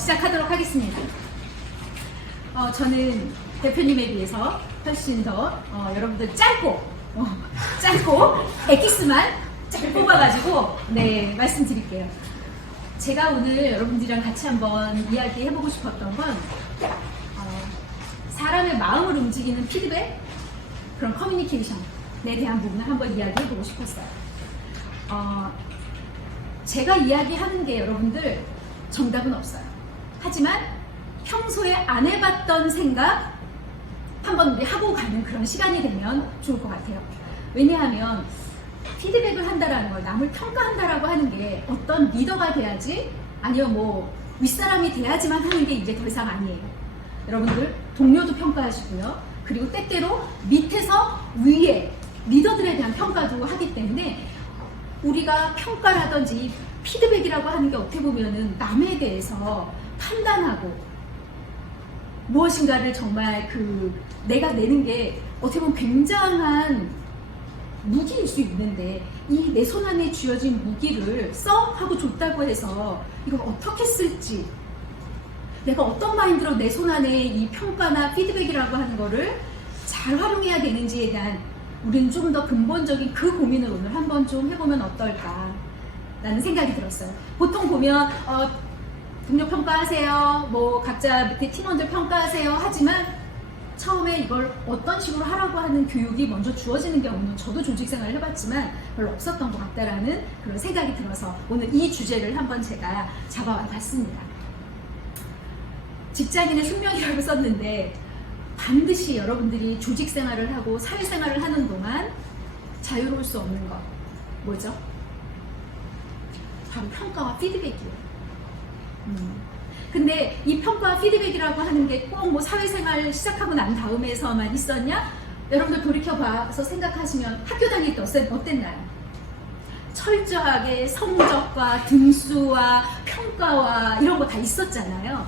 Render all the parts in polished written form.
시작하도록 하겠습니다. 저는 대표님에 비해서 훨씬 더 여러분들 짧고 엑기스만 잘 뽑아가지고 말씀드릴게요. 제가 오늘 여러분들이랑 같이 한번 이야기해보고 싶었던 건 사람의 마음을 움직이는 피드백, 그런 커뮤니케이션에 대한 부분을 한번 이야기해보고 싶었어요. 제가 이야기하는 게 여러분들 정답은 없어요. 하지만 평소에 안 해봤던 생각 한번 우리 하고 가는 그런 시간이 되면 좋을 것 같아요. 왜냐하면 피드백을 한다라는 걸, 남을 평가한다라고 하는 게 어떤 리더가 돼야지, 아니면 뭐 윗사람이 돼야지만 하는 게 이제 더 이상 아니에요. 여러분들 동료도 평가하시고요. 그리고 때때로 밑에서 위에 리더들에 대한 평가도 하기 때문에 우리가 평가라든지 피드백이라고 하는 게 어떻게 보면은 남에 대해서 판단하고 무엇인가를 정말 내가 내는 게 어떻게 보면 굉장한 무기일 수 있는데, 이 내 손 안에 쥐어진 무기를 써 하고 줬다고 해서 이걸 어떻게 쓸지, 내가 어떤 마인드로 내 손 안에 이 평가나 피드백이라고 하는 거를 잘 활용해야 되는지에 대한 우리는 좀 더 근본적인 그 고민을 오늘 한번 좀 해보면 어떨까 라는 생각이 들었어요. 보통 보면 동료 평가하세요, 뭐 각자 밑에 팀원들 평가하세요 하지만 처음에 이걸 어떤 식으로 하라고 하는 교육이 먼저 주어지는 경우는 저도 조직생활을 해봤지만 별로 없었던 것 같다라는 그런 생각이 들어서 오늘 이 주제를 한번 제가 잡아와 봤습니다. 직장인의 숙명이라고 썼는데, 반드시 여러분들이 조직생활을 하고 사회생활을 하는 동안 자유로울 수 없는 것 뭐죠? 바로 평가와 피드백이에요. 근데 이 평가와 피드백이라고 하는 게 꼭 뭐 사회생활 시작하고 난 다음에서만 있었냐? 여러분들 돌이켜봐서 생각하시면 학교 다닐 때 어땠나요? 철저하게 성적과 등수와 평가와 이런 거 다 있었잖아요.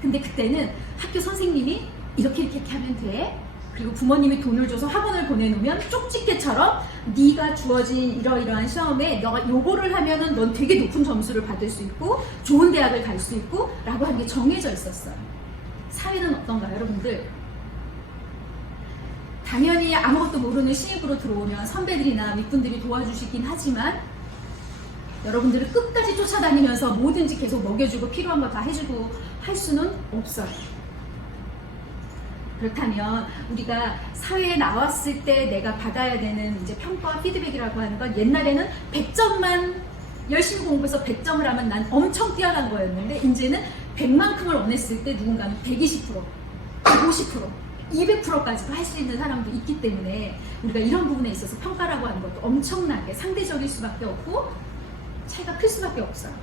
근데 그때는 학교 선생님이 이렇게 하면 돼. 그리고 부모님이 돈을 줘서 학원을 보내놓으면 쪽집게처럼 네가 주어진 이러이러한 시험에 너가 요거를 하면은 넌 되게 높은 점수를 받을 수 있고 좋은 대학을 갈 수 있고 라고 하는 게 정해져 있었어요. 사회는 어떤가요, 여러분들? 당연히 아무것도 모르는 신입으로 들어오면 선배들이나 윗분들이 도와주시긴 하지만 여러분들을 끝까지 쫓아다니면서 뭐든지 계속 먹여주고 필요한 거 다 해주고 할 수는 없어요. 그렇다면 우리가 사회에 나왔을 때 내가 받아야 되는 이제 평가와 피드백이라고 하는 건, 옛날에는 100점만 열심히 공부해서 100점을 하면 난 엄청 뛰어난 거였는데, 이제는 100만큼을 원했을 때 누군가는 120%, 150%, 200%까지도 할 수 있는 사람도 있기 때문에 우리가 이런 부분에 있어서 평가라고 하는 것도 엄청나게 상대적일 수밖에 없고 차이가 클 수밖에 없어요.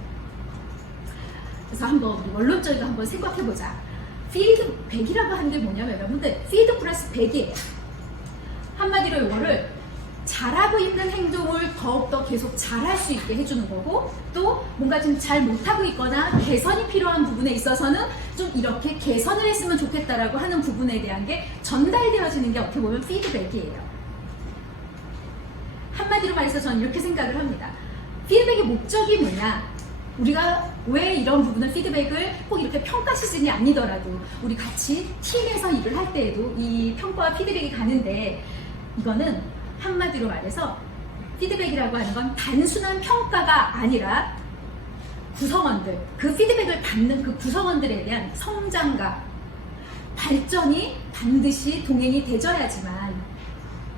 그래서 한번 우리 원론적으로 한번 생각해보자. 피드백이라고 하는 게 뭐냐면 여러분들, 피드 플러스 100이에요. 한마디로 이거를 잘하고 있는 행동을 더욱더 계속 잘할 수 있게 해주는 거고, 또 뭔가 좀 잘 못하고 있거나 개선이 필요한 부분에 있어서는 좀 이렇게 개선을 했으면 좋겠다라고 하는 부분에 대한 게 전달되어지는 게 어떻게 보면 피드백이에요. 한마디로 말해서 저는 이렇게 생각을 합니다. 피드백의 목적이 뭐냐? 우리가 왜 이런 부분은 피드백을 꼭 이렇게 평가 시즌이 아니더라도 우리 같이 팀에서 일을 할 때에도 이 평가와 피드백이 가는데, 이거는 한마디로 말해서 피드백이라고 하는 건 단순한 평가가 아니라 구성원들, 그 피드백을 받는 그 구성원들에 대한 성장과 발전이 반드시 동행이 되져야지만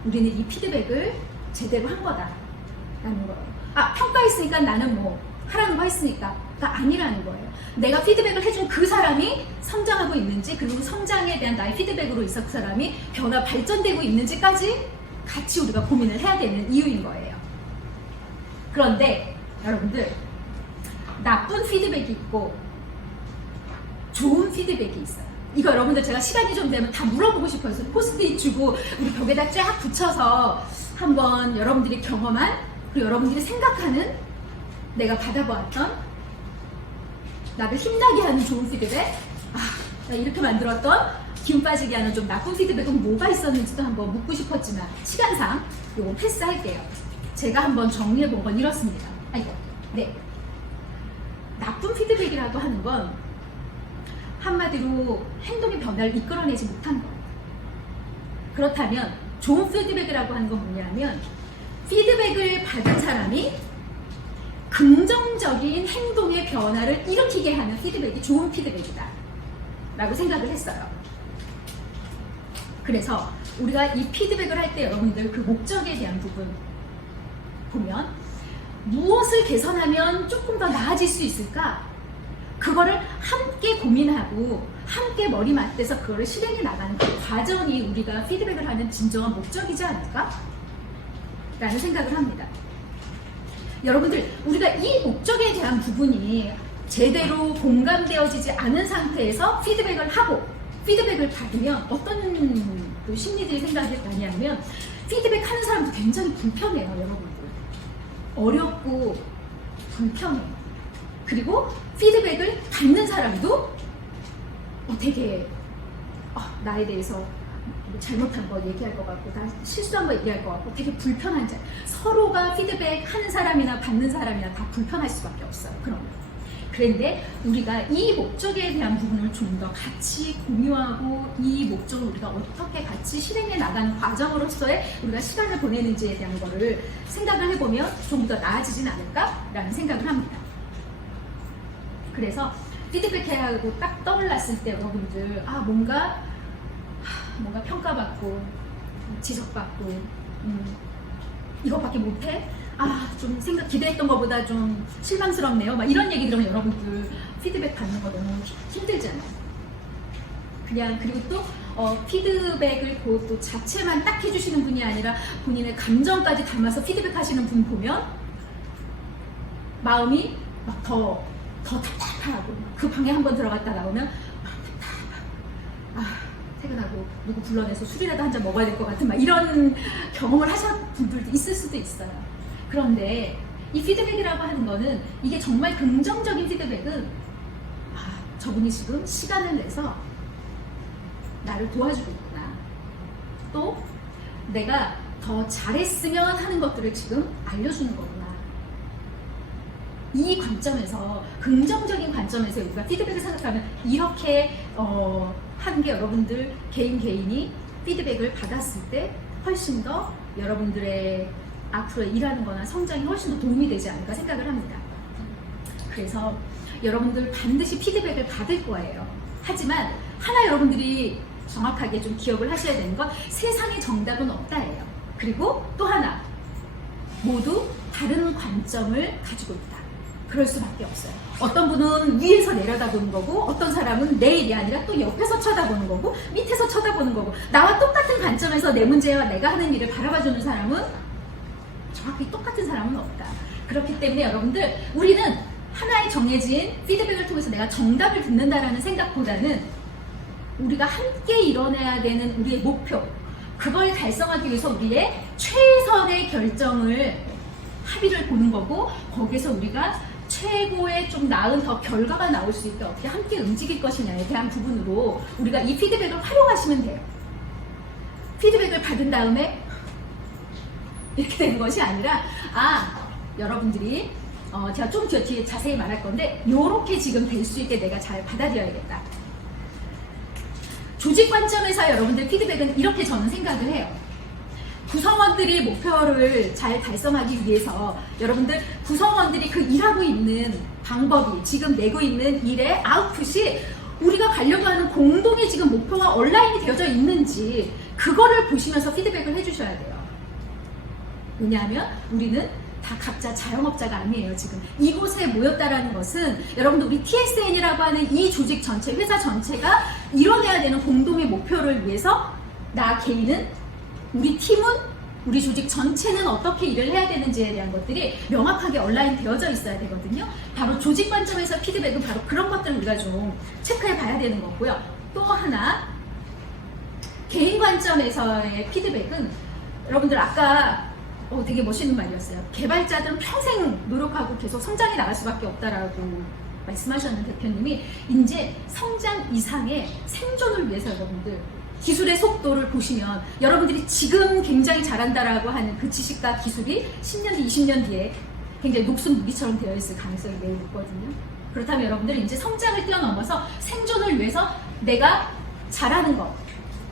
우리는 이 피드백을 제대로 한 거다라는 거예요. 평가했으니까 나는 뭐 하라는 거 했으니까가 아니라는 거예요. 내가 피드백을 해준 그 사람이 성장하고 있는지, 그리고 성장에 대한 나의 피드백으로 있어 그 사람이 변화 발전되고 있는지까지 같이 우리가 고민을 해야 되는 이유인 거예요. 그런데 여러분들, 나쁜 피드백이 있고 좋은 피드백이 있어요. 이거 여러분들 제가 시간이 좀 되면 다 물어보고 싶어서 포스트잇 주고 우리 벽에다 쫙 붙여서 한번 여러분들이 경험한, 그리고 여러분들이 생각하는, 내가 받아보았던, 나를 힘나게 하는 좋은 피드백, 나 이렇게 만들었던 기운 빠지게 하는 좀 나쁜 피드백은 뭐가 있었는지도 한번 묻고 싶었지만 시간상 이거 패스할게요. 제가 한번 정리해본 건 이렇습니다. 나쁜 피드백이라고 하는 건 한마디로 행동의 변화를 이끌어내지 못한 것. 그렇다면 좋은 피드백이라고 하는 건 뭐냐면 피드백을 받은 사람이 긍정적인 행동의 변화를 일으키게 하는 피드백이 좋은 피드백이다 라고 생각을 했어요. 그래서 우리가 이 피드백을 할 때 여러분들 그 목적에 대한 부분 보면 무엇을 개선하면 조금 더 나아질 수 있을까? 그거를 함께 고민하고 함께 머리 맞대서 그거를 실행해 나가는 그 과정이 우리가 피드백을 하는 진정한 목적이지 않을까? 라는 생각을 합니다. 여러분들, 우리가 이 목적에 대한 부분이 제대로 공감되어지지 않은 상태에서 피드백을 하고 피드백을 받으면 어떤 그 심리들이 생각이 많이 하면 피드백 하는 사람도 굉장히 불편해요, 여러분들. 어렵고 불편해. 그리고 피드백을 받는 사람도 되게 나에 대해서 잘못한 거 얘기할 것 같고 나 실수한 거 얘기할 것 같고 되게 불편한 자. 서로가 피드백 하는 사람이나 받는 사람이나 다 불편할 수밖에 없어요. 그런데 우리가 이 목적에 대한 부분을 좀 더 같이 공유하고 이 목적을 우리가 어떻게 같이 실행해 나가는 과정으로서의 우리가 시간을 보내는지에 대한 거를 생각을 해보면 좀 더 나아지진 않을까라는 생각을 합니다. 그래서 피드백하고 딱 떠올랐을 때 여러분들 뭔가 평가받고 지적받고 이것밖에 못해? 좀 기대했던 것보다 좀 실망스럽네요. 막 이런 얘기 들으면 여러분들 피드백 받는 거 너무 힘들잖아요. 그리고 또 피드백을 또 자체만 딱 해주시는 분이 아니라 본인의 감정까지 담아서 피드백 하시는 분 보면 마음이 막 더 답답하고 그 방에 한번 들어갔다 나오면 막 답답하고 퇴근하고 누구 불러내서 술이라도 한 잔 먹어야 될 것 같은 막 이런 경험을 하신 분들도 있을 수도 있어요. 그런데 이 피드백이라고 하는 거는 이게 정말 긍정적인 피드백은 저분이 지금 시간을 내서 나를 도와주고 있구나. 또 내가 더 잘했으면 하는 것들을 지금 알려주는 거구나. 이 관점에서 긍정적인 관점에서 우리가 피드백을 생각하면 이렇게 하는 게 여러분들 개인이 피드백을 받았을 때 훨씬 더 여러분들의 앞으로 일하는 거나 성장이 훨씬 더 도움이 되지 않을까 생각을 합니다. 그래서 여러분들 반드시 피드백을 받을 거예요. 하지만 하나 여러분들이 정확하게 좀 기억을 하셔야 되는 건 세상에 정답은 없다예요. 그리고 또 하나 모두 다른 관점을 가지고 있다. 그럴 수밖에 없어요. 어떤 분은 위에서 내려다보는 거고 어떤 사람은 내 일이 아니라 또 옆에서 쳐다보는 거고 밑에서 쳐다보는 거고 나와 똑같은 관점에서 내 문제와 내가 하는 일을 바라봐주는 사람은 정확히 똑같은 사람은 없다. 그렇기 때문에 여러분들 우리는 하나의 정해진 피드백을 통해서 내가 정답을 듣는다라는 생각보다는 우리가 함께 이뤄내야 되는 우리의 목표 그걸 달성하기 위해서 우리의 최선의 결정을 합의를 보는 거고 거기서 우리가 최고의 좀 나은 더 결과가 나올 수 있게 어떻게 함께 움직일 것이냐에 대한 부분으로 우리가 이 피드백을 활용하시면 돼요. 피드백을 받은 다음에 이렇게 되는 것이 아니라 여러분들이 제가 좀 뒤에 자세히 말할 건데 요렇게 지금 될 수 있게 내가 잘 받아들여야겠다. 조직 관점에서 여러분들 피드백은 이렇게 저는 생각을 해요. 구성원들이 목표를 잘 달성하기 위해서 여러분들 구성원들이 그 일하고 있는 방법이 지금 내고 있는 일의 아웃풋이 우리가 가려고 하는 공동의 지금 목표와 온라인이 되어져 있는지 그거를 보시면서 피드백을 해주셔야 돼요. 왜냐하면 우리는 다 각자 자영업자가 아니에요. 지금 이곳에 모였다라는 것은 여러분들 우리 TSN이라고 하는 이 조직 전체, 회사 전체가 이뤄내야 되는 공동의 목표를 위해서 나 개인은 우리 팀은 우리 조직 전체는 어떻게 일을 해야 되는지에 대한 것들이 명확하게 온라인 되어져 있어야 되거든요. 바로 조직 관점에서 피드백은 바로 그런 것들을 우리가 좀 체크해 봐야 되는 거고요. 또 하나 개인 관점에서의 피드백은 여러분들 아까 되게 멋있는 말이었어요. 개발자들은 평생 노력하고 계속 성장해 나갈 수밖에 없다라고 말씀하셨는 대표님이 이제 성장 이상의 생존을 위해서 여러분들 기술의 속도를 보시면 여러분들이 지금 굉장히 잘한다라고 하는 그 지식과 기술이 10년 뒤, 20년 뒤에 굉장히 녹슨 무기처럼 되어 있을 가능성이 매우 높거든요. 그렇다면 여러분들은 이제 성장을 뛰어넘어서 생존을 위해서 내가 잘하는 것,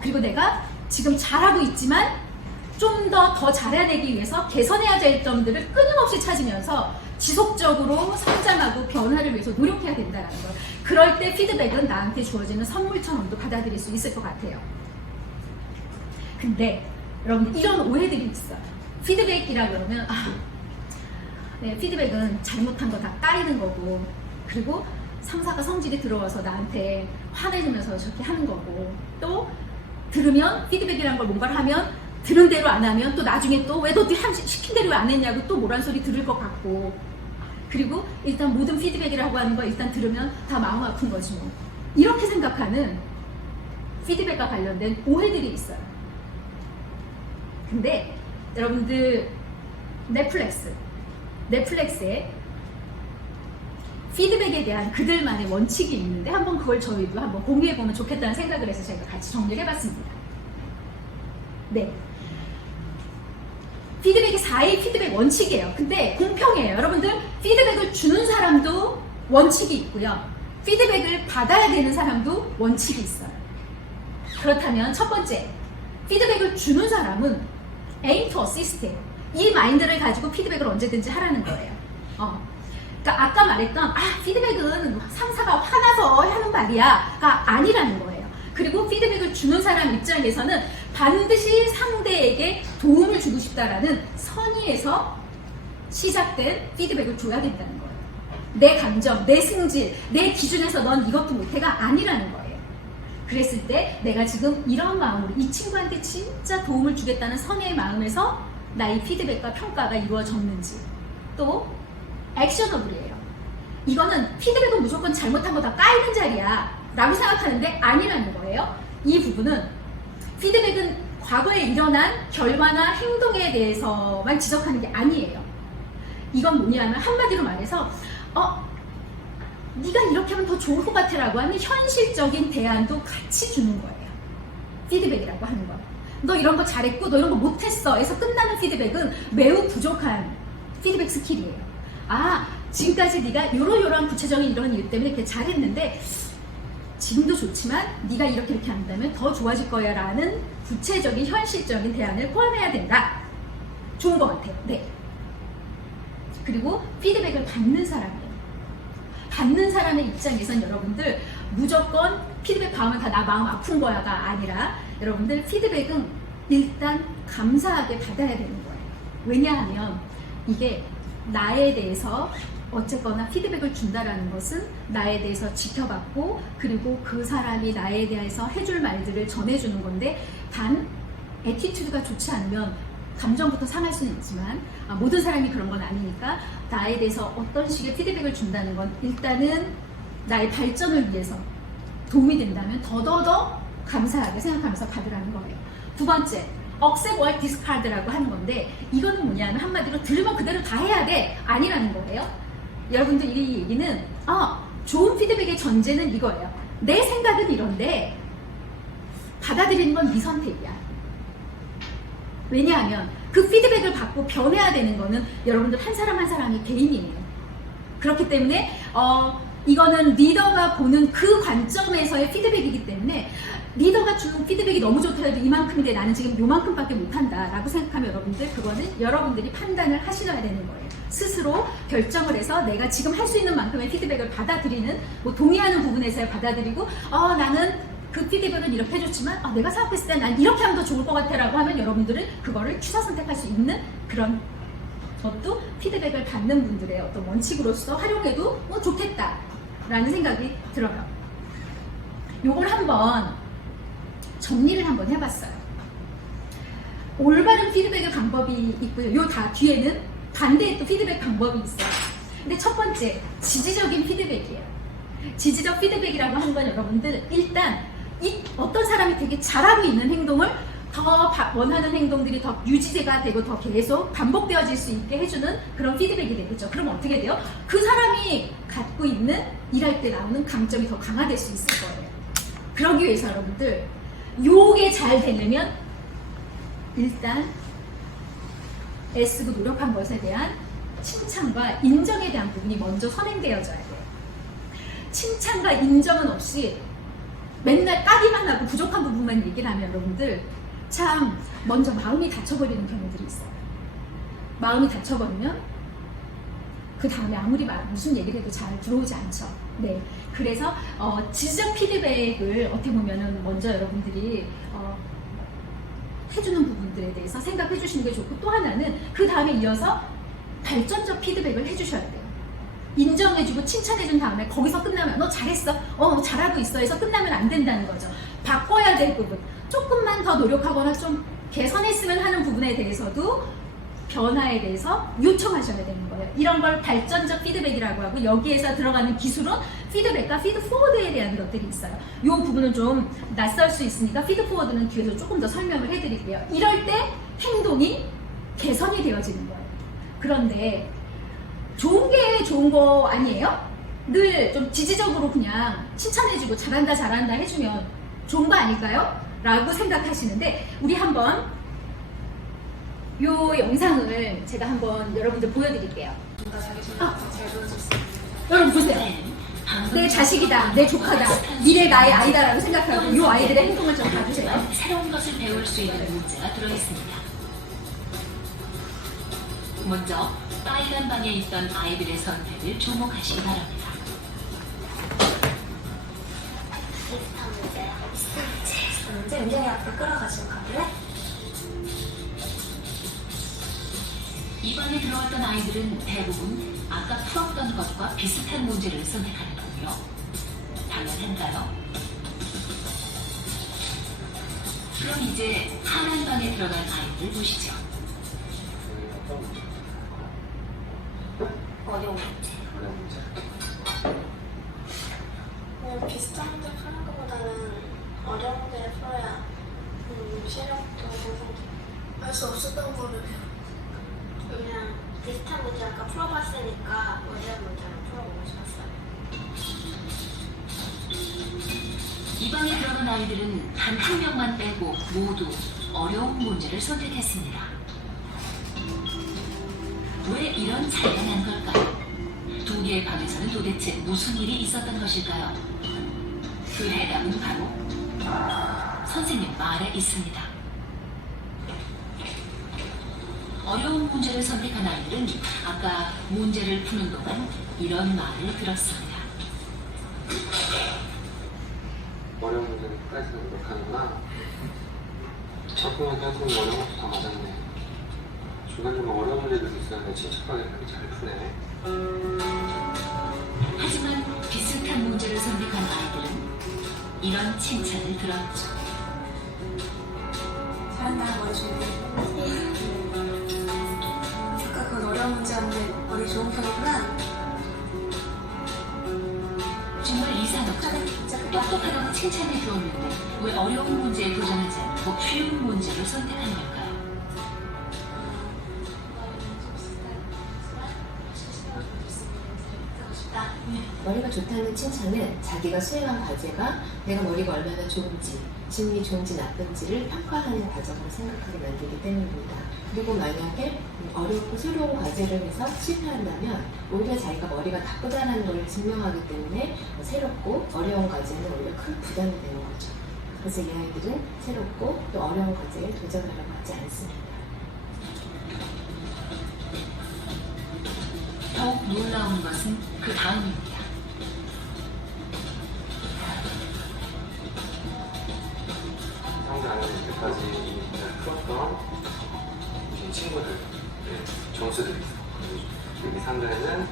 그리고 내가 지금 잘하고 있지만 좀 더 잘해내기 위해서 개선해야 될 점들을 끊임없이 찾으면서 지속적으로 성장하고 변화를 위해서 노력해야 된다는 걸. 그럴 때 피드백은 나한테 주어지는 선물처럼도 받아들일 수 있을 것 같아요. 근데 여러분 이런 오해들이 있어요. 피드백이라고 그러면 네, 피드백은 잘못한 거 다 까이는 거고, 그리고 상사가 성질이 들어와서 나한테 화내면서 저렇게 하는 거고, 또 들으면 피드백이라는 걸 뭔가를 하면 들은 대로 안 하면 또 나중에 또 왜 너 시킨 대로 왜 안 했냐고 또 뭐란 소리 들을 것 같고, 그리고 일단 모든 피드백이라고 하는 거 일단 들으면 다 마음 아픈 거지 뭐. 이렇게 생각하는 피드백과 관련된 오해들이 있어요. 근데 여러분들 넷플릭스에 피드백에 대한 그들만의 원칙이 있는데 한번 그걸 저희도 한번 공유해보면 좋겠다는 생각을 해서 저희가 같이 정리를 해봤습니다. 네. 피드백이 4의 피드백 원칙이에요. 근데 공평해요. 여러분들 피드백을 주는 사람도 원칙이 있고요. 피드백을 받아야 되는 사람도 원칙이 있어요. 그렇다면 첫 번째, 피드백을 주는 사람은 aim to assist. 이 마인드를 가지고 피드백을 언제든지 하라는 거예요. 그러니까 아까 말했던 피드백은 상사가 화나서 하는 말이야가 아니라는 거예요. 그리고 피드백을 주는 사람 입장에서는 반드시 상대에게 도움을 주고 싶다라는 선의에서 시작된 피드백을 줘야 된다는 거예요. 내 감정, 내 승질, 내 기준에서 넌 이것도 못해가 아니라는 거예요. 그랬을 때 내가 지금 이런 마음으로 이 친구한테 진짜 도움을 주겠다는 선의의 마음에서 나의 피드백과 평가가 이루어졌는지, 또 액셔너블이에요. 이거는 피드백은 무조건 잘못한 거 다 까이는 자리야 라고 생각하는데 아니라는 거예요. 이 부분은 피드백은 과거에 일어난 결과나 행동에 대해서만 지적하는 게 아니에요. 이건 뭐냐면 한마디로 말해서 네가 이렇게 하면 더 좋을 것 같아 라고 하는 현실적인 대안도 같이 주는 거예요. 피드백이라고 하는 거. 너 이런 거 잘했고 너 이런 거 못했어 에서 끝나는 피드백은 매우 부족한 피드백 스킬이에요. 지금까지 네가 요런 구체적인 이런 일 때문에 이렇게 잘했는데 지금도 좋지만 네가 이렇게 한다면 더 좋아질 거야 라는 구체적인 현실적인 대안을 포함해야 된다. 좋은 것 같아요. 네. 그리고 피드백을 받는 사람의 입장에선 여러분들 무조건 피드백 받으면 다 나 마음 아픈 거야가 아니라 여러분들 피드백은 일단 감사하게 받아야 되는 거예요. 왜냐하면 이게 나에 대해서 어쨌거나 피드백을 준다라는 것은 나에 대해서 지켜받고 그리고 그 사람이 나에 대해서 해줄 말들을 전해주는 건데, 단 애티튜드가 좋지 않으면 감정부터 상할 수는 있지만 모든 사람이 그런 건 아니니까 나에 대해서 어떤 식의 피드백을 준다는 건 일단은 나의 발전을 위해서 도움이 된다면 더더더 감사하게 생각하면서 받으라는 거예요. 두 번째, accept or discard라고 하는 건데, 이거는 뭐냐면 한마디로 들으면 그대로 다 해야 돼 아니라는 거예요. 여러분들 이 얘기는 좋은 피드백의 전제는 이거예요. 내 생각은 이런데 받아들이는 건 네 선택이야. 왜냐하면 그 피드백을 받고 변해야 되는 거는 여러분들 한 사람 한 사람이 개인이에요. 그렇기 때문에 이거는 리더가 보는 그 관점에서의 피드백이기 때문에 리더가 주는 피드백이 너무 좋더라도 이만큼인데 나는 지금 요만큼밖에 못한다 라고 생각하면 여러분들 그거는 여러분들이 판단을 하셔야 되는 거예요. 스스로 결정을 해서 내가 지금 할 수 있는 만큼의 피드백을 받아들이는, 뭐 동의하는 부분에서 받아들이고 나는 그 피드백은 이렇게 해줬지만 내가 생각했을 때 난 이렇게 하면 더 좋을 것 같아 라고 하면 여러분들은 그거를 취사 선택할 수 있는 그런 것도 피드백을 받는 분들의 어떤 원칙으로서 활용해도 좋겠다 라는 생각이 들어요. 요걸 한번 정리를 한번 해봤어요. 올바른 피드백의 방법이 있고요. 요 다 뒤에는 반대의 또 피드백 방법이 있어요. 근데 첫 번째, 지지적인 피드백이에요. 지지적 피드백이라고 하는 건 여러분들 일단 어떤 사람이 되게 잘하고 있는 행동을 더 원하는 행동들이 더 유지가 되고 더 계속 반복되어질 수 있게 해주는 그런 피드백이 되겠죠. 그럼 어떻게 돼요? 그 사람이 갖고 있는 일할 때 나오는 강점이 더 강화될 수 있을 거예요. 그러기 위해서 여러분들 요게 잘 되려면 일단 애쓰고 노력한 것에 대한 칭찬과 인정에 대한 부분이 먼저 선행되어져야 돼요. 칭찬과 인정은 없이 맨날 까기만 하고 부족한 부분만 얘기를 하면 여러분들 참 먼저 마음이 닫혀버리는 경우들이 있어요. 마음이 닫혀버리면 그 다음에 아무리 무슨 얘기를 해도 잘 들어오지 않죠. 네, 그래서 지적 피드백을 어떻게 보면은 먼저 여러분들이 해주는 부분들에 대해서 생각해 주시는 게 좋고, 또 하나는 그 다음에 이어서 발전적 피드백을 해주셔야 돼요. 인정해주고 칭찬해준 다음에 거기서 끝나면 너 잘했어, 잘하고 있어 해서 끝나면 안 된다는 거죠. 바꿔야 될 부분, 조금만 더 노력하거나 좀 개선했으면 하는 부분에 대해서도 변화에 대해서 요청하셔야 되는 거예요. 이런 걸 발전적 피드백이라고 하고, 여기에서 들어가는 기술은 피드백과 피드포워드에 대한 것들이 있어요. 이 부분은 좀 낯설 수 있으니까 피드포워드는 뒤에서 조금 더 설명을 해드릴게요. 이럴 때 행동이 개선이 되어지는 거예요. 그런데 좋은 게 좋은 거 아니에요? 늘 좀 지지적으로 그냥 칭찬해주고 잘한다 잘한다 해주면 좋은 거 아닐까요? 라고 생각하시는데, 우리 한번 이 영상을 제가 한번 여러분들 보여드릴게요. 여러분 보세요. 내 자식이다, 내 조카다, 미래 나의 아이다라고 생각하고 이 아이들의 행동을 좀 봐주세요. 새로운 것을 배울 수 있는 문제가 들어있습니다. 먼저 빨간 방에 있던 아이들의 선택을 주목하시기 바랍니다. 문제 은경이 앞으로 끌어가지고 가볼래? 이 방에 들어왔던 아이들은 대부분 아까 풀었던 것과 비슷한 문제를 선택하는군요. 당연한가요? 그럼 이제 파란 방에 들어간 아이들 보시죠. 어려운 문제. 비슷한 문제 푸는 것보다는 어려운 문제를 풀어야 실력도 할 수 없었던 거를 그냥 비슷한 문제 아까 풀어봤으니까 어려운 문제를 풀어보고 싶었어요. 이 방에 들어간 아이들은 단 한 명만 빼고 모두 어려운 문제를 선택했습니다. 왜 이런 차이가 난 걸까요? 두 개의 방에서는 도대체 무슨 일이 있었던 것일까요? 그 해답은 바로 선생님 말에 있습니다. 어려운 문제를 선택한 아이들은 아까 문제를 푸는 동안 이런 말을 들었습니다. 어려운 문제를 끝까지 노력하는구나. 학교만 생각하면 어려운 것도 다 맞았네. 중간중간 어려운 문제들도 있었는데 침착하게 이렇게 잘 푸네. 하지만 비슷한 문제를 선택한 아이들은 이런 칭찬을 들었죠. 잘한다, 머리 좋네. 아까 그건 어려운 문제였는데 머리 좋은 편이구나. 정말 이상하죠. 똑똑하다고 칭찬해 주었는데 왜 어려운 문제에 도전하지 않고 쉬운 문제를 선택한 걸까요? 머리가 좋다는 칭찬은 자기가 수행한 과제가 내가 머리가 얼마나 좋은지, 지능이 좋은지 나쁜지를 평가하는 과정으로 생각하게 만들기 때문입니다. 그리고 만약에 어렵고 새로운 과제를 해서 실패한다면 오히려 자기가 머리가 나쁘다는 걸 증명하기 때문에 새롭고 어려운 과제는 오히려 큰 부담이 되는 거죠. 그래서 이 아이들은 새롭고 또 어려운 과제에 도전하려고 하지 않습니다. 더욱 놀라운 것은 그 다음입니다. 상대하는 이때까지 풀었던 이 친구들 점수들이 있어. 이 상대는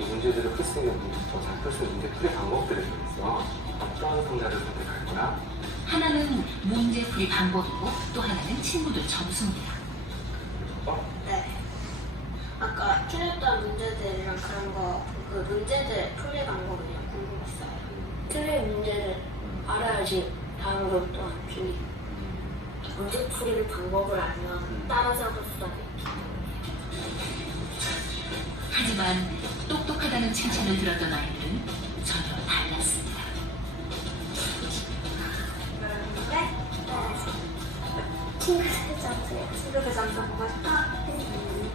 이 문제들을 풀 수 있는 더 잘 풀 수 있는 문제 풀이 방법들이 있어. 어떤 상대를 선택할 거야? 하나는 문제풀이 방법이고 또 하나는 친구들 점수입니다. 네. 아까 틀렸던 문제들이랑 그런 거, 그 문제들 풀이 방법이 그냥 궁금했어요. 틀린 문제를 알아야지 다음으로 또 안 풀리. 문제 풀이 방법을 알면 따라잡을 수가 있기 때문에. 하지만 똑똑하다는 칭찬을 들었던 아이들은 전혀 달랐습니다. 그런데 친구들 점수 보고 싶다 했는데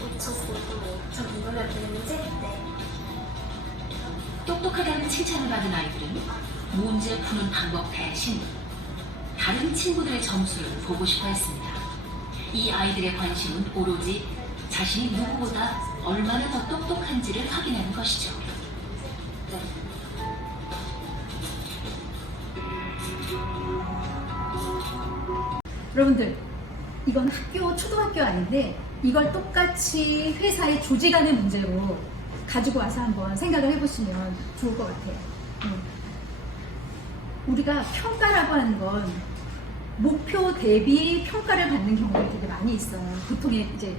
엄청 궁금해요. 저 궁금해 보이는지? 네. 똑똑하다는 칭찬을 받은 아이들은 문제 푸는 방법 대신 다른 친구들의 점수를 보고 싶어 했습니다. 이 아이들의 관심은 오로지 자신이 누구보다 얼마나 더 똑똑한지를 확인하는 것이죠. 여러분들, 이건 초등학교 아닌데 이걸 똑같이 회사의 조직 안의 문제로 가지고 와서 한번 생각을 해보시면 좋을 것 같아요. 우리가 평가라고 하는 건 목표 대비 평가를 받는 경우가 되게 많이 있어요. 보통의 이제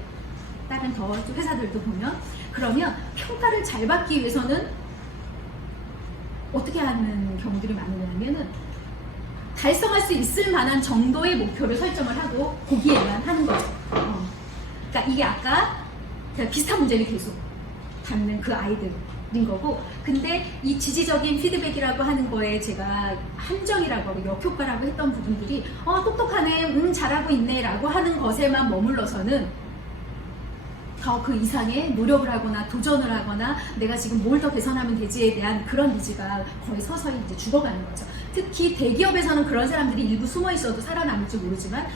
다른 더 회사들도 보면, 그러면 평가를 잘 받기 위해서는 어떻게 하는 경우들이 많으냐면은 달성할 수 있을 만한 정도의 목표를 설정을 하고 거기에만 하는 거죠. 그러니까 이게 아까 제가 비슷한 문제를 계속 담는 그 아이들인 거고, 근데 이 지지적인 피드백이라고 하는 거에 제가 함정이라고 하고 역효과라고 했던 부분들이 똑똑하네, 잘하고 있네 라고 하는 것에만 머물러서는 더 그 이상의 노력을 하거나 도전을 하거나 내가 지금 뭘 더 개선하면 되지에 대한 그런 니즈가 거의 서서히 이제 죽어가는 거죠. 특히 대기업에서는 그런 사람들이 일부 숨어 있어도 살아남을지 모르지만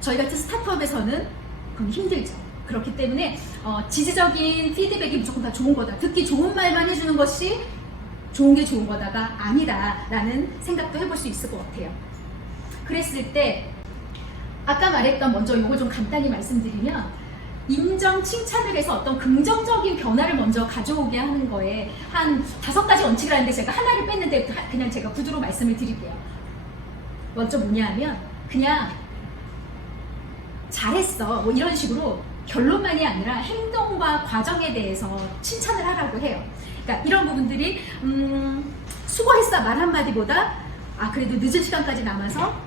저희 같은 스타트업에서는 그건 힘들죠. 그렇기 때문에 지지적인 피드백이 무조건 다 좋은 거다, 듣기 좋은 말만 해주는 것이 좋은 게 좋은 거다가 아니다 라는 생각도 해볼 수 있을 것 같아요. 그랬을 때 아까 말했던, 먼저 이걸 좀 간단히 말씀드리면, 인정, 칭찬을 해서 어떤 긍정적인 변화를 먼저 가져오게 하는 거에 한 5가지 원칙을 하는데 제가 하나를 뺐는데 그냥 제가 구두로 말씀을 드릴게요. 먼저 뭐냐면 그냥 잘했어 뭐 이런 식으로 결론만이 아니라 행동과 과정에 대해서 칭찬을 하라고 해요. 그러니까 이런 부분들이 수고했어 말 한마디보다 그래도 늦은 시간까지 남아서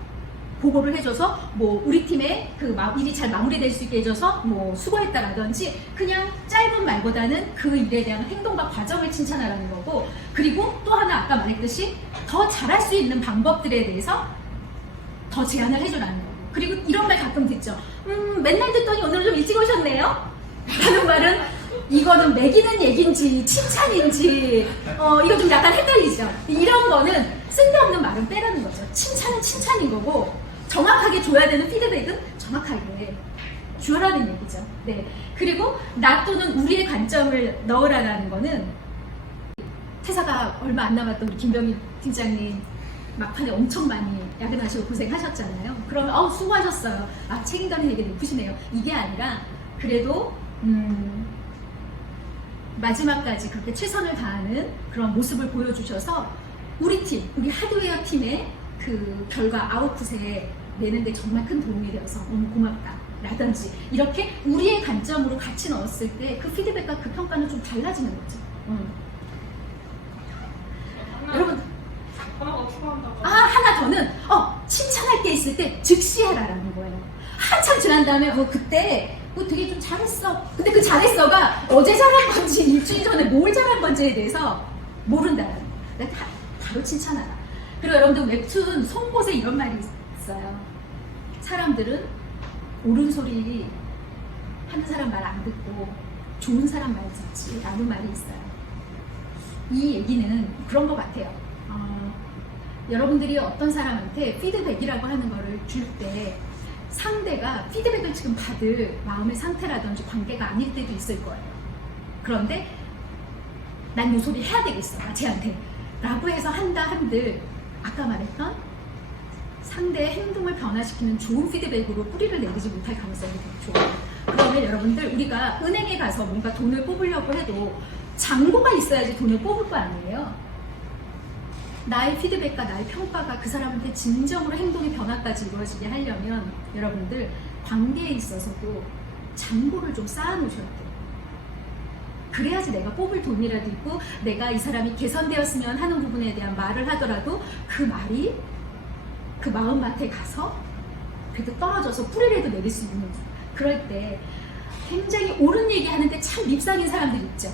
보고를 해줘서 뭐 우리 팀의 그 일이 잘 마무리될 수 있게 해줘서 뭐 수고했다라든지, 그냥 짧은 말보다는 그 일에 대한 행동과 과정을 칭찬하라는 거고, 그리고 또 하나 아까 말했듯이 더 잘할 수 있는 방법들에 대해서 더 제안을 해주라는 거고, 그리고 이런 말 가끔 듣죠. 맨날 듣더니 오늘 좀 일찍 오셨네요? 라는 말은 이거는 매기는 얘기인지 칭찬인지 이거 좀 약간 헷갈리죠. 이런 거는 쓸데없는 말은 빼라는 거죠. 칭찬은 칭찬인 거고 정확하게 줘야 되는 피드백은 정확하게 주라는 얘기죠. 네. 그리고 나 또는 우리의 관점을 넣으라는 거는, 퇴사가 얼마 안 남았던 우리 김병민 팀장님 막판에 엄청 많이 야근하시고 고생하셨잖아요. 그러면 수고하셨어요. 책임감이 되게 높으시네요. 이게 아니라 그래도 마지막까지 그렇게 최선을 다하는 그런 모습을 보여주셔서 우리 팀, 우리 하드웨어 팀의 그 결과 아웃풋에 내는데 정말 큰 도움이 되어서 너무 고맙다 라든지, 이렇게 우리의 관점으로 같이 넣었을 때 그 피드백과 그 평가는 좀 달라지는 거죠. 여러분, 하나 더는 칭찬할 게 있을 때 즉시 해라라는 거예요. 한참 지난 다음에 그때 되게 좀 잘했어. 근데 그 잘했어가 어제 잘한 건지 일주일 전에 뭘 잘한 건지에 대해서 모른다는 거예요. 바로 칭찬하라. 그리고 여러분들 웹툰 송곳에 이런 말이 있어요. 사람들은 옳은 소리 하는 사람 말 안 듣고 좋은 사람 말 듣지 라는 말이 있어요. 이 얘기는 그런 것 같아요. 여러분들이 어떤 사람한테 피드백이라고 하는 거를 줄 때 상대가 피드백을 지금 받을 마음의 상태라든지 관계가 아닐 때도 있을 거예요. 그런데 난 이 소리 해야 되겠어 쟤한테 라고 해서 한들 아까 말했던 상대의 행동을 변화시키는 좋은 피드백으로 뿌리를 내리지 못할 가능성이 되게 좋아요. 그러면 여러분들, 우리가 은행에 가서 뭔가 돈을 뽑으려고 해도 잔고가 있어야지 돈을 뽑을 거 아니에요. 나의 피드백과 나의 평가가 그 사람한테 진정으로 행동의 변화까지 이루어지게 하려면 여러분들 관계에 있어서도 잔고를 좀 쌓아놓으셔야 돼요. 그래야지 내가 뽑을 돈이라도 있고 내가 이 사람이 개선되었으면 하는 부분에 대한 말을 하더라도 그 말이 그 마음밭에 가서 그래도 떨어져서 뿌리라도 내릴 수 있는, 그럴 때 굉장히 옳은 얘기 하는데 참 밉상인 사람들 있죠.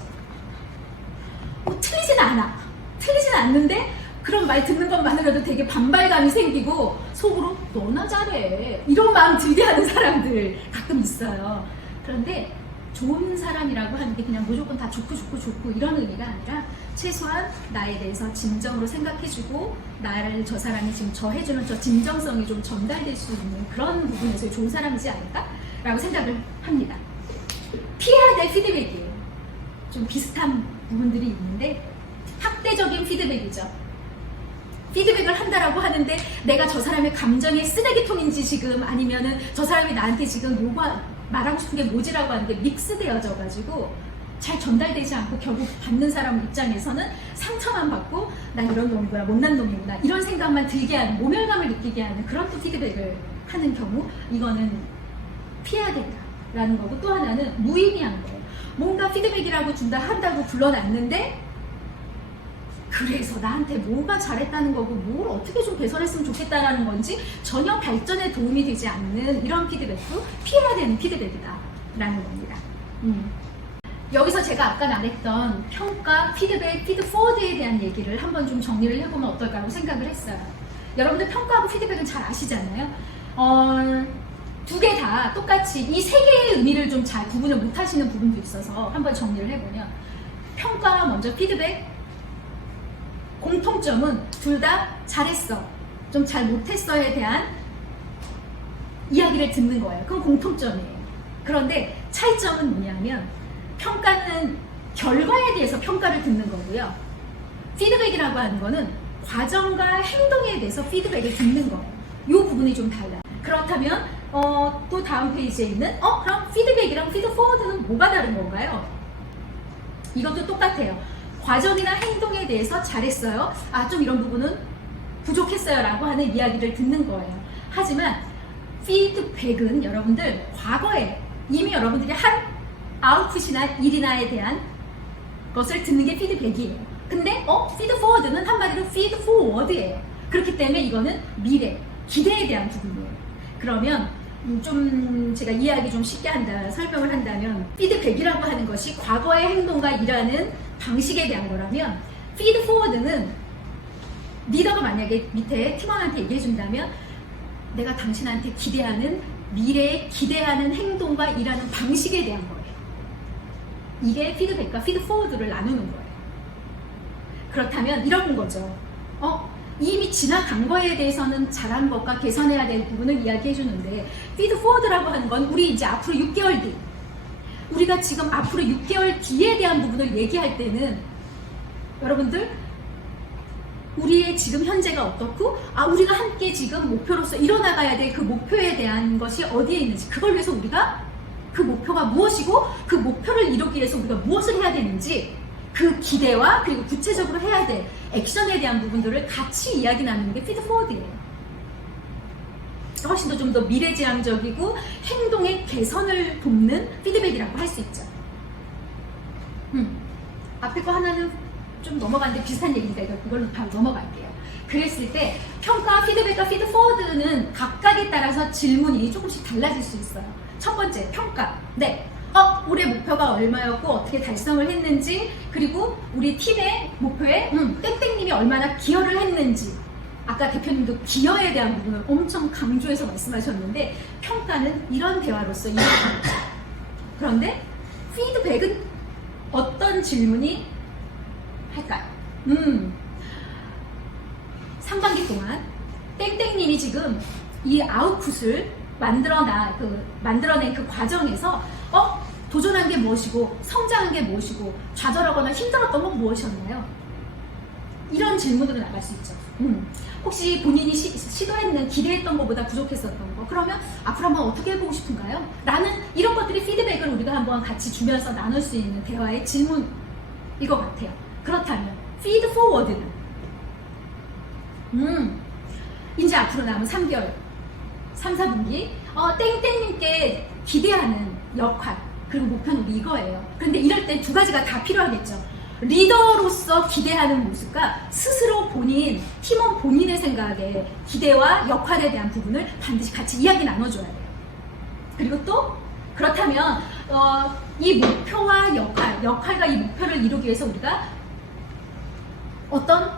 틀리진 않는데 그런 말 듣는 것만으로도 되게 반발감이 생기고 속으로 너나 잘해 이런 마음 들게 하는 사람들 가끔 있어요. 그런데 좋은 사람이라고 하는 게 그냥 무조건 다 좋고 이런 의미가 아니라 최소한 나에 대해서 진정으로 생각해주고 나를 저 사람이 지금 저 해주는 저 진정성이 좀 전달될 수 있는 그런 부분에서 좋은 사람이지 않을까라고 생각을 합니다. 피해야 될 피드백이에요. 좀 비슷한 부분들이 있는데 학대적인 피드백이죠. 피드백을 한다라고 하는데 내가 저 사람의 감정의 쓰레기통인지 지금 아니면은 저 사람이 나한테 지금 말하고 싶은 게 뭐지라고 하는데 믹스되어져 가지고 잘 전달되지 않고 결국 받는 사람 입장에서는 상처만 받고 난 이런 놈이구나 못난 놈이구나 이런 생각만 들게 하는 모멸감을 느끼게 하는 그런 또 피드백을 하는 경우 이거는 피해야 된다라는 거고 또 하나는 무의미한 거예요. 뭔가 피드백이라고 한다고 불러놨는데 그래서 나한테 뭐가 잘했다는 거고 뭘 어떻게 좀 개선했으면 좋겠다라는 건지 전혀 발전에 도움이 되지 않는 이런 피드백도 피해야 되는 피드백이다 라는 겁니다. 여기서 제가 아까 말했던 평가, 피드백, 피드포워드에 대한 얘기를 한번 좀 정리를 해보면 어떨까라고 생각을 했어요. 여러분들 평가하고 피드백은 잘 아시잖아요. 두 개 다 똑같이 이 세 개의 의미를 좀 잘 구분을 못 하시는 부분도 있어서 한번 정리를 해보면 평가와 먼저 피드백 공통점은 둘 다 잘했어, 좀 잘 못했어에 대한 이야기를 듣는 거예요. 그건 공통점이에요. 그런데 차이점은 뭐냐면 평가는 결과에 대해서 평가를 듣는 거고요. 피드백이라고 하는 거는 과정과 행동에 대해서 피드백을 듣는 거예요. 이 부분이 좀 달라요. 그렇다면 또 다음 페이지에 있는 그럼 피드백이랑 피드포워드는 뭐가 다른 건가요? 이것도 똑같아요. 과정이나 행동에 대해서 잘했어요. 좀 이런 부분은 부족했어요 라고 하는 이야기를 듣는 거예요. 하지만 피드백은 여러분들 과거에 이미 여러분들이 한 아웃풋이나 일이나에 대한 것을 듣는 게 피드백이에요. 근데 피드포워드는 한마디로 피드포워드예요. 그렇기 때문에 이거는 미래, 기대에 대한 부분이에요. 그러면 좀 제가 이해하기 좀 쉽게 설명을 한다면 피드백이라고 하는 것이 과거의 행동과 일하는 방식에 대한 거라면 피드포워드는 리더가 만약에 밑에 팀원한테 얘기해 준다면 내가 당신한테 기대하는 미래에 기대하는 행동과 일하는 방식에 대한 거예요. 이게 피드백과 피드포워드를 나누는 거예요. 그렇다면 이런 거죠. 이미 지나간 거에 대해서는 잘한 것과 개선해야 될 부분을 이야기해 주는데 피드포워드라고 하는 건 우리 이제 앞으로 6개월 뒤 우리가 지금 앞으로 6개월 뒤에 대한 부분을 얘기할 때는 여러분들 우리의 지금 현재가 어떻고 우리가 함께 지금 목표로서 이뤄나가야 될 그 목표에 대한 것이 어디에 있는지 그걸 위해서 우리가 그 목표가 무엇이고 그 목표를 이루기 위해서 우리가 무엇을 해야 되는지 그 기대와 그리고 구체적으로 해야 될 액션에 대한 부분들을 같이 이야기 나누는 게 피드포워드예요. 훨씬 더 좀 더 미래지향적이고 행동의 개선을 돕는 피드백이라고 할 수 있죠. 앞에 거 하나는 좀 넘어가는데 비슷한 얘기니까 이걸로 바로 넘어갈게요. 그랬을 때 평가, 피드백과 피드포워드는 각각에 따라서 질문이 조금씩 달라질 수 있어요. 첫 번째, 평가. 네. 올해 목표가 얼마였고 어떻게 달성을 했는지 그리고 우리 팀의 목표에 땡땡님이 얼마나 기여를 했는지 아까 대표님도 기여에 대한 부분을 엄청 강조해서 말씀하셨는데 평가는 이런 대화로서 이루어집니다. 그런데 피드백은 어떤 질문이 할까요? 상반기 동안 땡땡님이 지금 이 아웃풋을 만들어낸 그 과정에서 도전한 게 무엇이고 성장한 게 무엇이고 좌절하거나 힘들었던 건 무엇이었나요? 이런 질문으로 나갈 수 있죠. 혹시 본인이 시도했는 기대했던 것보다 부족했었던 거 그러면 앞으로 한번 어떻게 해보고 싶은가요? 라는 이런 것들이 피드백을 우리가 한번 같이 주면서 나눌 수 있는 대화의 질문일 것 같아요. 그렇다면 피드포워드는 이제 앞으로 남은 3개월 3, 4분기 땡땡님께 기대하는 역할 그리고 목표는 이거예요. 그런데 이럴 때 두 가지가 다 필요하겠죠. 리더로서 기대하는 모습과 스스로 팀원 본인의 생각에 기대와 역할에 대한 부분을 반드시 같이 이야기 나눠줘야 돼요. 그리고 또 그렇다면 이 목표와 역할과 이 목표를 이루기 위해서 우리가 어떤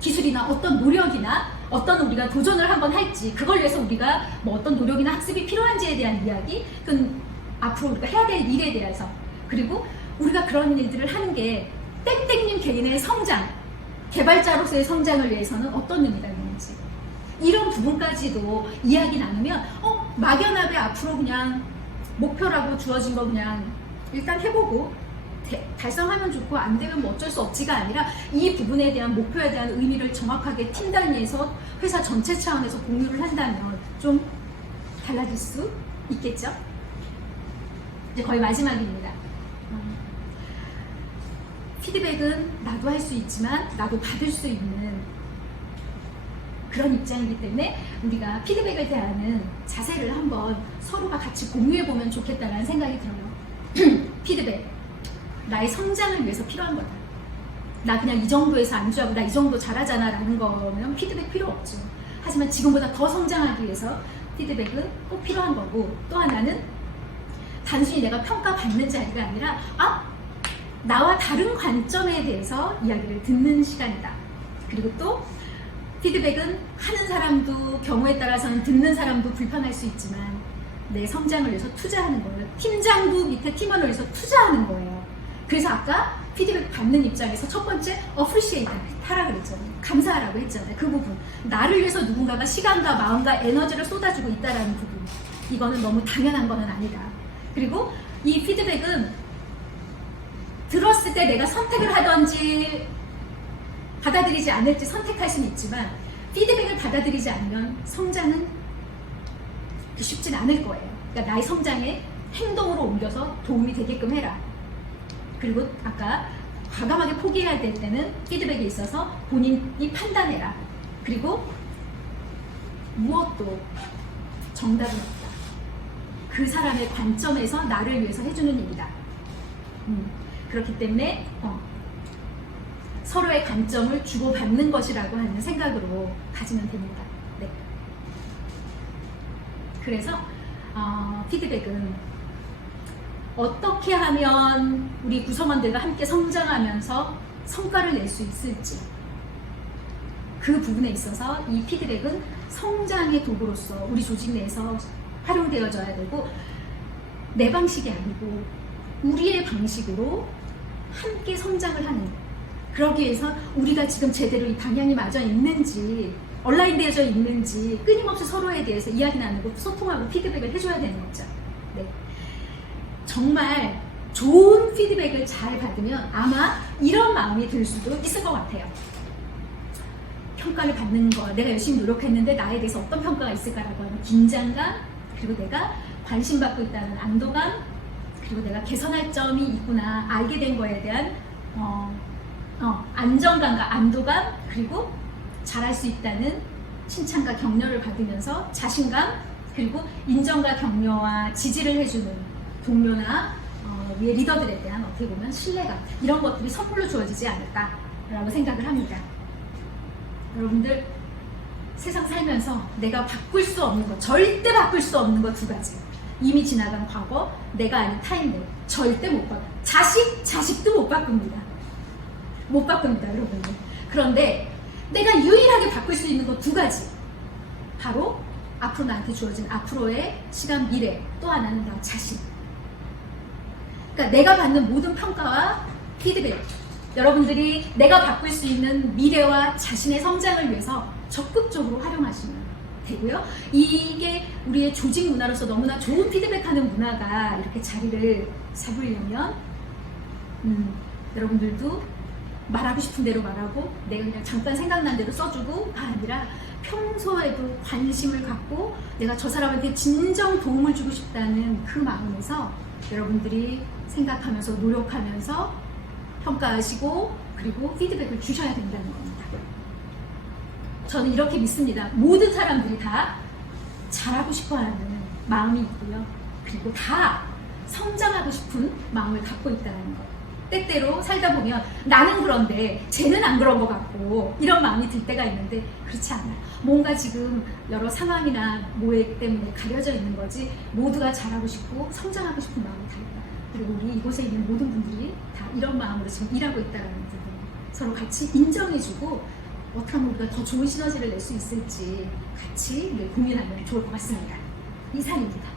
기술이나 어떤 노력이나 어떤 우리가 도전을 한번 할지 그걸 위해서 우리가 어떤 노력이나 학습이 필요한지에 대한 이야기 그건 앞으로 우리가 해야 될 일에 대해서 그리고 우리가 그런 일들을 하는 게 땡땡님 개인의 성장, 개발자로서의 성장을 위해서는 어떤 의미가 있는지 이런 부분까지도 이야기 나누면 막연하게 앞으로 그냥 목표라고 주어진 거 그냥 일단 해보고 달성하면 좋고 안 되면 뭐 어쩔 수 없지가 아니라 이 부분에 대한 목표에 대한 의미를 정확하게 팀 단위에서 회사 전체 차원에서 공유를 한다면 좀 달라질 수 있겠죠? 이제 거의 마지막입니다. 피드백은 나도 할 수 있지만 나도 받을 수 있는 그런 입장이기 때문에 우리가 피드백을 대하는 자세를 한번 서로가 같이 공유해보면 좋겠다는 생각이 들어요. 피드백, 나의 성장을 위해서 필요한 거다. 나 그냥 이 정도에서 안주하고 나 이 정도 잘하잖아 라는 거면 피드백 필요 없죠. 하지만 지금보다 더 성장하기 위해서 피드백은 꼭 필요한 거고, 또 하나는 단순히 내가 평가받는 자리가 아니라 나와 다른 관점에 대해서 이야기를 듣는 시간이다. 그리고 또 피드백은 하는 사람도 경우에 따라서는 듣는 사람도 불편할 수 있지만 내 성장을 위해서 투자하는 거예요. 팀장도 밑에 팀원을 위해서 투자하는 거예요. 그래서 아까 피드백 받는 입장에서 첫 번째 appreciate 하라 그랬잖아요. 감사하라고 했잖아요. 그 부분. 나를 위해서 누군가가 시간과 마음과 에너지를 쏟아주고 있다는 부분. 이거는 너무 당연한 거는 아니다. 그리고 이 피드백은 들었을 때 내가 선택을 하든지 받아들이지 않을지 선택할 수는 있지만 피드백을 받아들이지 않으면 성장은 쉽진 않을 거예요. 그러니까 나의 성장에 행동으로 옮겨서 도움이 되게끔 해라. 그리고 아까 과감하게 포기해야 될 때는 피드백에 있어서 본인이 판단해라. 그리고 무엇도 정답은 없다. 그 사람의 관점에서 나를 위해서 해주는 일이다. 그렇기 때문에 서로의 관점을 주고받는 것이라고 하는 생각으로 가지면 됩니다. 네. 그래서 피드백은 어떻게 하면 우리 구성원들과 함께 성장하면서 성과를 낼 수 있을지 그 부분에 있어서 이 피드백은 성장의 도구로서 우리 조직 내에서 활용되어져야 되고 내 방식이 아니고 우리의 방식으로 함께 성장을 하는, 그러기 위해서 우리가 지금 제대로 이 방향이 맞아 있는지 온라인 되어져 있는지 끊임없이 서로에 대해서 이야기 나누고 소통하고 피드백을 해줘야 되는 거죠. 네. 정말 좋은 피드백을 잘 받으면 아마 이런 마음이 들 수도 있을 것 같아요. 평가를 받는 거, 내가 열심히 노력했는데 나에 대해서 어떤 평가가 있을까라고 하는 긴장감, 그리고 내가 관심받고 있다는 안도감, 그리고 내가 개선할 점이 있구나 알게 된 거에 대한 안정감과 안도감, 그리고 잘할 수 있다는 칭찬과 격려를 받으면서 자신감, 그리고 인정과 격려와 지지를 해주는 동료나 위에 리더들에 대한 어떻게 보면 신뢰감, 이런 것들이 선물로 주어지지 않을까라고 생각을 합니다. 여러분들 세상 살면서 내가 바꿀 수 없는 것, 절대 바꿀 수 없는 것 두 가지. 이미 지나간 과거, 내가 아닌 타인들 절대 못 바꿔. 자식도 못 바꿉니다. 못 바꿉니다, 여러분들. 그런데 내가 유일하게 바꿀 수 있는 것 두 가지. 바로 앞으로 나한테 주어진 앞으로의 시간, 미래, 또 하나는 나 자신. 그러니까 내가 받는 모든 평가와 피드백, 여러분들이 내가 바꿀 수 있는 미래와 자신의 성장을 위해서 적극적으로 활용하시면 되고요. 이게 우리의 조직 문화로서 너무나 좋은 피드백하는 문화가 이렇게 자리를 잡으려면 여러분들도 말하고 싶은 대로 말하고 내가 그냥 잠깐 생각난 대로 써주고가 아니라 평소에도 관심을 갖고 내가 저 사람한테 진정 도움을 주고 싶다는 그 마음에서 여러분들이 생각하면서 노력하면서 평가하시고 그리고 피드백을 주셔야 된다는 겁니다. 저는 이렇게 믿습니다. 모든 사람들이 다 잘하고 싶어하는 마음이 있고요. 그리고 다 성장하고 싶은 마음을 갖고 있다는 것. 때때로 살다 보면 나는 그런데 쟤는 안 그런 것 같고 이런 마음이 들 때가 있는데 그렇지 않아요. 뭔가 지금 여러 상황이나 모획 때문에 가려져 있는 거지 모두가 잘하고 싶고 성장하고 싶은 마음이 다 있다. 그리고 우리 이곳에 있는 모든 분들이 다 이런 마음으로 지금 일하고 있다는 부분 서로 같이 인정해주고 어떻게 하면 우리가 더 좋은 시너지를 낼 수 있을지 같이 고민하면 좋을 것 같습니다. 이상입니다.